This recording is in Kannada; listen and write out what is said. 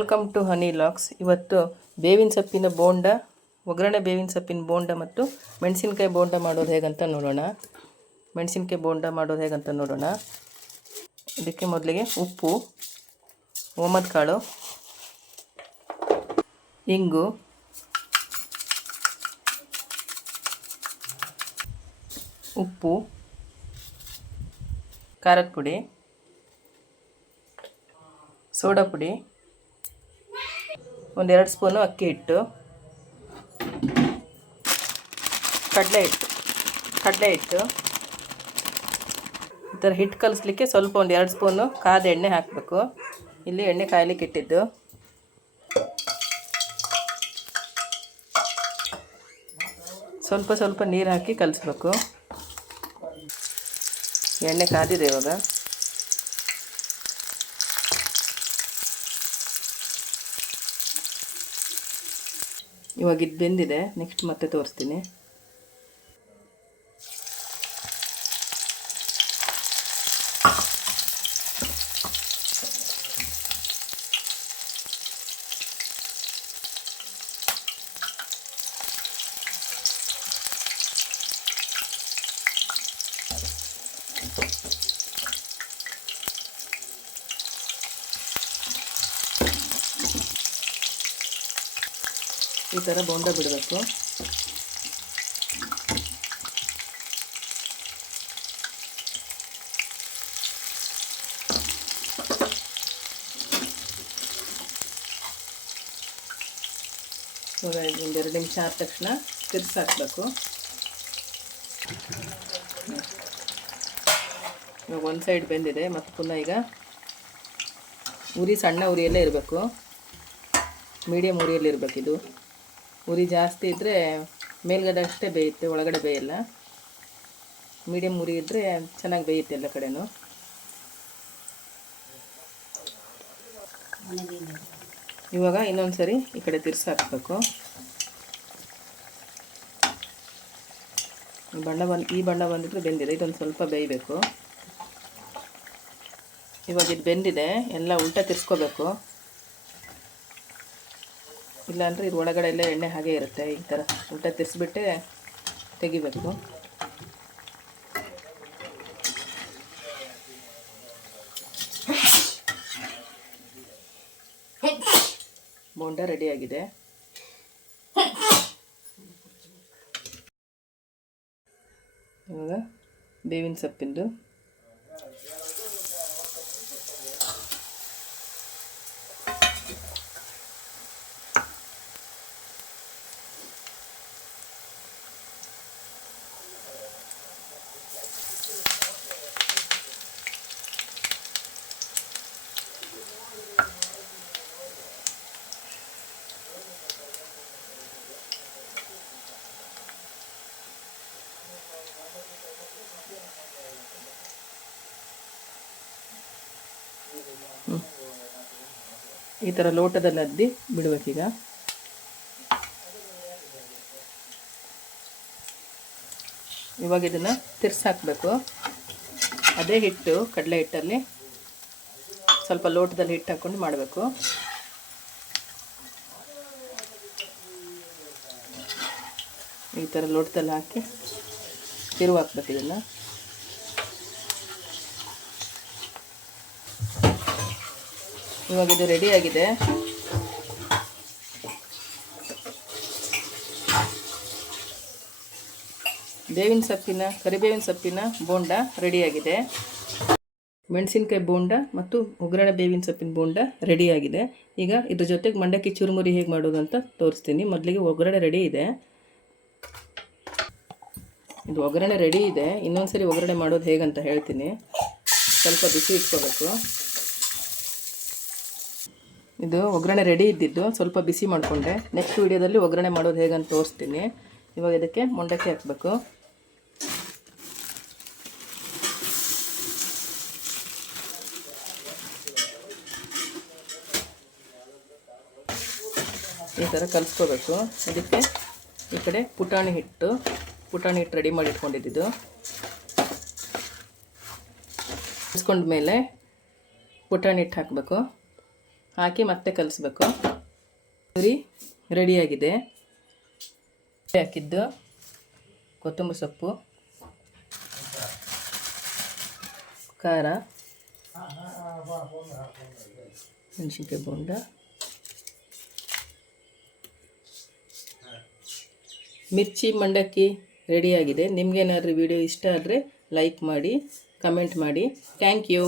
ವೆಲ್ಕಮ್ ಟು ಹನಿ ಲಾಕ್ಸ್ ಇವತ್ತು ಬೇವಿನ ಸೊಪ್ಪಿನ ಬೋಂಡ, ಒಗ್ಗರಣೆ ಬೇವಿನ ಸೊಪ್ಪಿನ ಬೋಂಡ ಮತ್ತು ಮೆಣಸಿನ್ಕಾಯಿ ಬೋಂಡ ಮಾಡೋದು ಹೇಗಂತ ನೋಡೋಣ. ಮೆಣಸಿನ್ಕಾಯಿ ಬೋಂಡ ಮಾಡೋದು ಹೇಗಂತ ನೋಡೋಣ. ಇದಕ್ಕೆ ಮೊದಲಿಗೆ ಉಪ್ಪು ಓಮದ ಕಾಳು ಇಂಗು, ಉಪ್ಪು, ಖಾರದ ಪುಡಿ, ಸೋಡಾ ಪುಡಿ ಒಂದೆರಡು ಸ್ಪೂನು ಅಕ್ಕಿ ಹಿಟ್ಟು. ಕಡಲೆ ಹಿಟ್ಟು. ಕಡಲೆ ಹಿಟ್ಟು. ಈ ಥರ ಹಿಟ್ಟು ಕಲಿಸ್ಲಿಕ್ಕೆ ಸ್ವಲ್ಪ ಒಂದು ಎರಡು ಸ್ಪೂನು ಕಾದ ಎಣ್ಣೆ ಹಾಕಬೇಕು. ಇಲ್ಲಿ ಎಣ್ಣೆ ಕಾಯಲಿಕ್ಕೆ ಇಟ್ಟಿದ್ದು. ಸ್ವಲ್ಪ ಸ್ವಲ್ಪ ನೀರು ಹಾಕಿ ಕಲಿಸ್ಬೇಕು. ಎಣ್ಣೆ ಕಾದಿದೆ ಇವಾಗ. ಇವಾಗ ಇದು ಬೆಂದಿದೆ ನೆಕ್ಸ್ಟ್ ಮತ್ತೆ ತೋರಿಸ್ತೀನಿ. ಈ ಥರ ಬೋಂಡ ಬಿಡಬೇಕು. ಇವಾಗ ಎರಡು ನಿಮಿಷ ಆದ ತಕ್ಷಣ ತಿರ್ಸಿ ಹಾಕಬೇಕು. ಇವಾಗ ಒಂದು ಸೈಡ್ ಬೆಂದಿದೆ, ಮತ್ತು ಪುನಃ ಈಗ ಉರಿ ಸಣ್ಣ ಉರಿಯಲ್ಲೇ ಇರಬೇಕು. ಮೀಡಿಯಮ್ ಉರಿಯಲ್ಲಿ ಇರಬೇಕಿದು ಉರಿ ಜಾಸ್ತಿ ಇದ್ದರೆ ಮೇಲ್ಗಡೆ ಅಷ್ಟೇ ಬೇಯುತ್ತೆ, ಒಳಗಡೆ ಬೇಯಲ್ಲ. ಮೀಡಿಯಮ್ ಉರಿ ಇದ್ದರೆ ಚೆನ್ನಾಗಿ ಬೇಯುತ್ತೆ ಎಲ್ಲ ಕಡೆನೂ. ಇವಾಗ ಇನ್ನೊಂದು ಸರಿ ಈ ಕಡೆ ತಿರ್ಸಿ ಹಾಕಬೇಕು. ಈ ಬಣ್ಣ ಬಂದು, ಈ ಬಣ್ಣ ಬಂದಿದ್ರೆ ಬೆಂದಿದೆ, ಇದೊಂದು ಸ್ವಲ್ಪ ಬೇಯಬೇಕು. ಇವಾಗ ಇದು ಬೆಂದಿದೆ, ಎಲ್ಲ ಉಲ್ಟ ತಿರ್ಸ್ಕೋಬೇಕು. ಇಲ್ಲಾಂದರೆ ಇದು ಒಳಗಡೆ ಎಲ್ಲ ಎಣ್ಣೆ ಹಾಗೆ ಇರುತ್ತೆ. ಈ ಥರ ಉಲ್ಟ ತೆಸ್ಬಿಟ್ಟೆ ತೆಗಿಬೇಕು. ಬೋಂಡ ರೆಡಿಯಾಗಿದೆ ಇವಾಗ ಬೇವಿನ ಸೊಪ್ಪಿಂದು. ಈ ಥರ ಲೋಟದಲ್ಲಿ ಅದ್ದಿ ಬಿಡಬೇಕೀಗ. ಇವಾಗ ಇದನ್ನು ತಿರ್ಸಿ ಹಾಕಬೇಕು ಅದೇ ಹಿಟ್ಟು, ಕಡಲೆ ಹಿಟ್ಟಲ್ಲಿ ಸ್ವಲ್ಪ ಲೋಟದಲ್ಲಿ ಹಿಟ್ಟು ಹಾಕ್ಕೊಂಡು ಮಾಡಬೇಕು. ಈ ಥರ ಲೋಟದಲ್ಲಿ ಹಾಕಿ ತಿರುವಾಕ್ಬೇಕು ಇದನ್ನು. ಇವಾಗ ಇದು ರೆಡಿಯಾಗಿದೆ ಬೇವಿನ ಸೊಪ್ಪಿನ, ಕರಿಬೇವಿನ ಸೊಪ್ಪಿನ ಬೋಂಡ ರೆಡಿಯಾಗಿದೆ ಮೆಣಸಿನಕಾಯಿ ಬೋಂಡ ಮತ್ತು ಒಗ್ಗರಣೆ ಬೇವಿನ ಸೊಪ್ಪಿನ ಬೋಂಡ ರೆಡಿಯಾಗಿದೆ ಈಗ ಇದ್ರ ಜೊತೆಗೆ ಮಂಡಕ್ಕಿ ಚುರುಮುರಿ ಹೇಗೆ ಮಾಡೋದು ಅಂತ ತೋರಿಸ್ತೀನಿ. ಮೊದಲಿಗೆ ಒಗ್ಗರಣೆ ರೆಡಿ ಇದೆ. ಇದು ಒಗ್ಗರಣೆ ರೆಡಿ ಇದೆ. ಇನ್ನೊಂದು ಸರಿ ಒಗ್ಗರಣೆ ಮಾಡೋದು ಹೇಗಂತ ಹೇಳ್ತೀನಿ. ಸ್ವಲ್ಪ ಬಿಸಿ ಇಟ್ಕೋಬೇಕು. ಇದು ಒಗ್ಗರಣೆ ರೆಡಿ ಇದ್ದಿದ್ದು, ಸ್ವಲ್ಪ ಬಿಸಿ ಮಾಡಿಕೊಂಡೆ. ನೆಕ್ಸ್ಟ್ ವೀಡಿಯೋದಲ್ಲಿ ಒಗ್ಗರಣೆ ಮಾಡೋದು ಹೇಗಂತ ತೋರಿಸ್ತೀನಿ. ಇವಾಗ ಇದಕ್ಕೆ ಮೊಂಡಕ್ಕೆ ಹಾಕಬೇಕು. ಈ ಥರ ಕಲಿಸ್ಕೋಬೇಕು. ಇದಕ್ಕೆ ಈ ಕಡೆ ಪುಟಾಣಿ ಹಿಟ್ಟು ಪುಟಾಣಿ ಹಿಟ್ಟು ರೆಡಿ ಮಾಡಿ ಇಟ್ಕೊಂಡಿದ್ದು ಕಲಿಸ್ಕೊಂಡ್ಮೇಲೆ ಪುಟಾಣಿ ಹಿಟ್ಟು ಹಾಕಬೇಕು. ಹಾಕಿ ಮತ್ತೆ ಕಲಿಸ್ಬೇಕು. ಸರಿ ರೆಡಿಯಾಗಿದೆ ಹಾಕಿದ್ದು ಕೊತ್ತಂಬರಿ ಸೊಪ್ಪು, ಖಾರ, ಮೆಣಸಿನ್ಕಾಯಿ ಬೋಂಡ, ಮಿರ್ಚಿ ಮಂಡಕ್ಕಿ ರೆಡಿಯಾಗಿದೆ ನಿಮಗೇನಾದ್ರೂ ವಿಡಿಯೋ ಇಷ್ಟ ಆದರೆ ಲೈಕ್ ಮಾಡಿ ಕಮೆಂಟ್ ಮಾಡಿ. Thank you